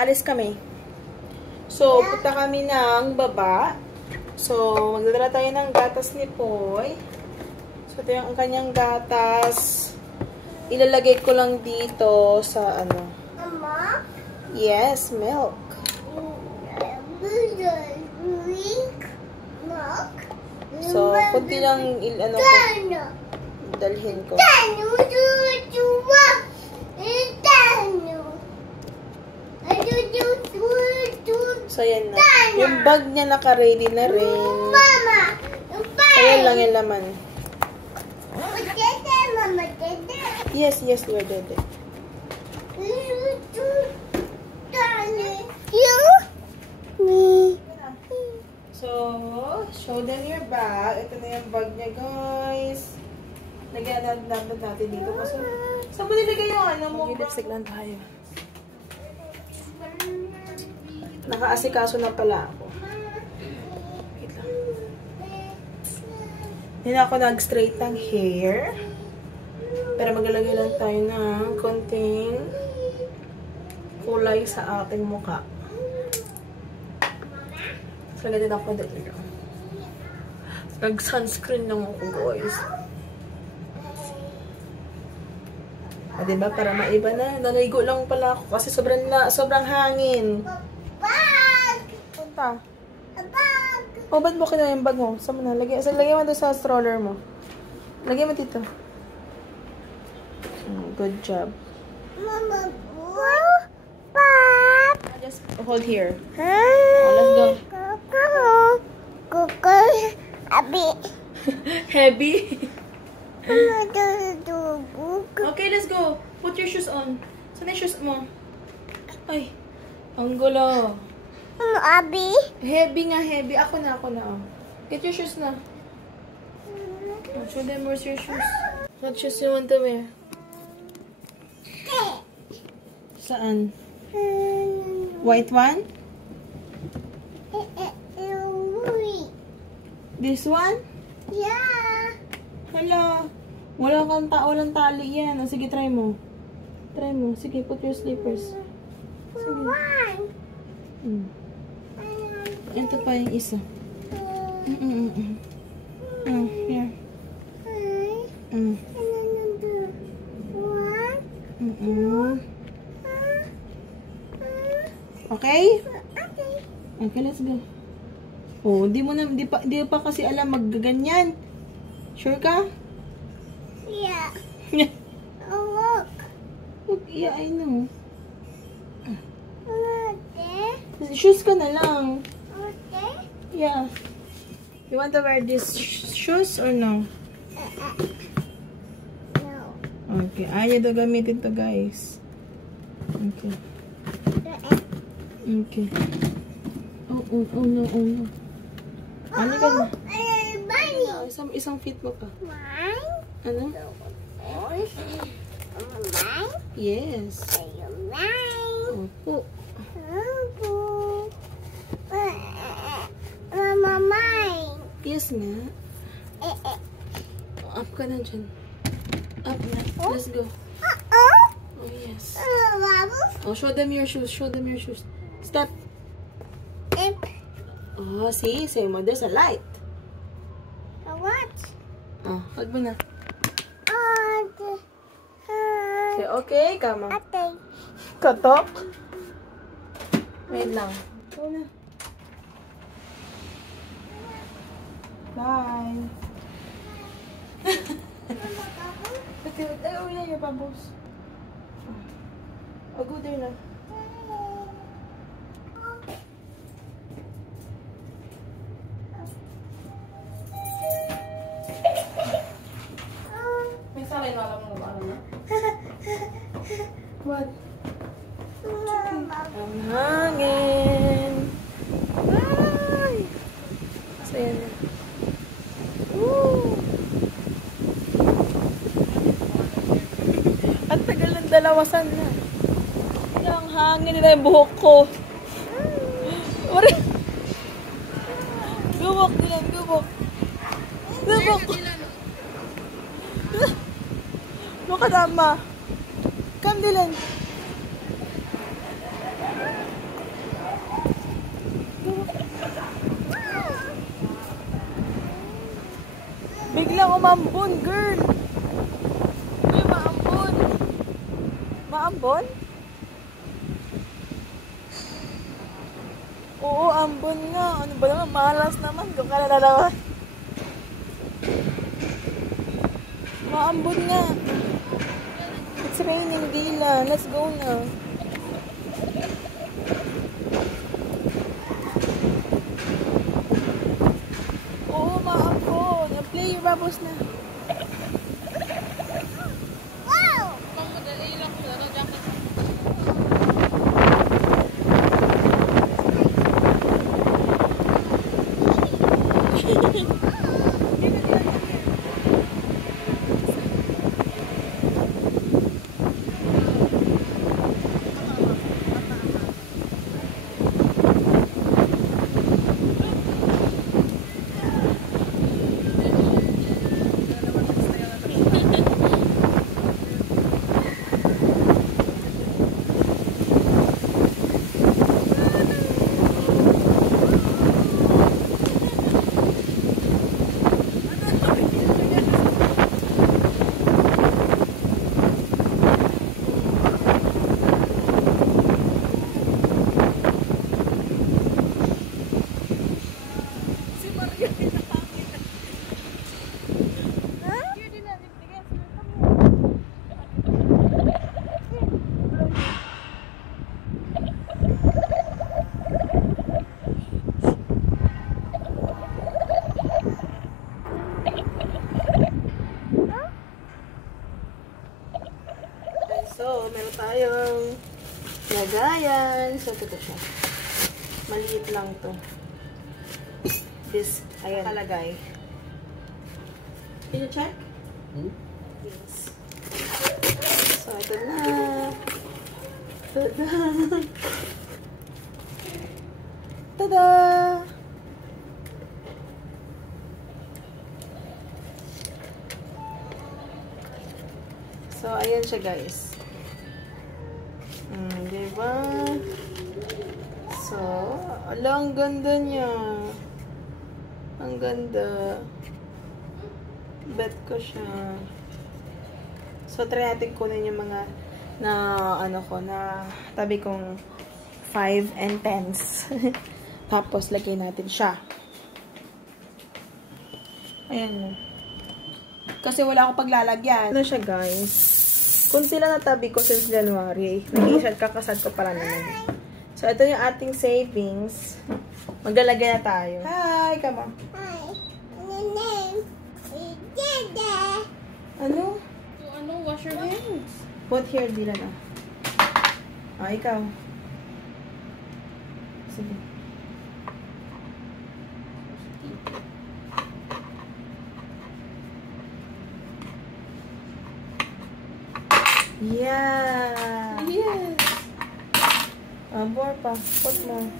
alis kami. So, punta kami ng baba. So, magdadala tayo ng gatas ni Poy. So, ito yung kanyang gatas. Ilalagay ko lang dito sa ano. Mama? Yes, milk. So, kunti lang ano ko. Dalhin ko. So, yan na. Yung bag niya naka-ready na rin. Ayan lang yung laman. Yes, yes, we're ready. So, show them your bag. Ito na yung bag niya, guys. Lagyan natin dito. Kasi, saan mo nilagay yung ano mo? Mag-lipstick lang tayo. Naka-asikaso na pala ako. Wait lang. Hindi na ako nag-straight ng hair. Pero maglalagay lang tayo ng konting kulay sa ating mukha. So, lagyan din ako dito. Nag-sunscreen lang ako, guys. Ah, diba? Para maiba na. Naligo lang pala ako kasi sobrang hangin. Punta. Oh, ba't mo kinuha yung bag mo? Saan mo na? Lagay mo doon sa stroller mo. Lagay mo dito. Good job. Mama, Just hold here. Oh, let's go. Heavy? Okay, let's go. Put your shoes on. Saan yung shoes mo? Ay, ang gulo. Heavy nga, heavy. Ako na. Oh. Get your shoes na. Oh, show them where's your shoes. What shoes you want to wear? Saan? White one? This one? Yeah. Hala. Walang tali yan. O, sige, try mo. Try mo. Sige, put your slippers. Sige. Ito pa yung isa. Here. Okay? Okay, let's go. Oh, di pa kasi alam magganyan. Sure ka? Yeah. Look. Look, yeah, I know. Okay. Shoes ka na lang. Okay. Yeah. You want to wear these shoes or no? No. Okay. Ayaw daw gamitin to, guys. Okay. Okay. Oh no. Ano ka na? Bunny. Isang feet mo pa. Mine? Ano? Mine? Yes. Mine. Opo. Mama, mine. Yes nga. Up ka na dyan. Up na. Let's go. Oh, yes. Oh, show them your shoes. Show them your shoes. Step. Oh, see? Say mo, there's a light. What? Oh, hug mo na. Say, okay, kama. Katok. Wait lang. Go na. Bye. Oh, yeah, your bubbles. Oh, go there na. May salay na alam mo ba? What? Ang hangin. Ay! Saya na. Woo! Ang tagal ng dalawasan na. Yung hangin nila yung buhok ko. Gubok nilan, gubok. Gubok. Ano ka dama? Come, Dylan. lang umambon, girl. Uy, maambon. Maambon? Oo, ambon nga. Ano ba naman? Malas naman. Doon ka na naman. Maambon nga. It's raining, Dila. Let's go na. Oo, maambon. Play your bubbles na. Wow! So, meron tayong lagayan. So, ito siya. Maliit lang to. This, ayan, kalagay. Can you check? Yes. So, ito na. Tada! Tada! So, ayan siya, guys. Diba? So, ala, ang ganda niya. Ang ganda. Bet ko siya. So, try natin kunin yung mga na, ano ko, na tabi kong 5 and 10s. Tapos, lagay natin siya. Ayan. Kasi wala akong paglalagyan. Ano siya, guys? Kunti lang natabi ko since January. Nag-iisad kakasad ko para naman. So, ito yung ating savings. Maglalagay na tayo. Hi! Come on. Hi. Name is Dada. Ano? Ano? Wash your hands. Put here, Dila na. Ah, ikaw. Sige. Yeah! Yes. More pa. Put mo.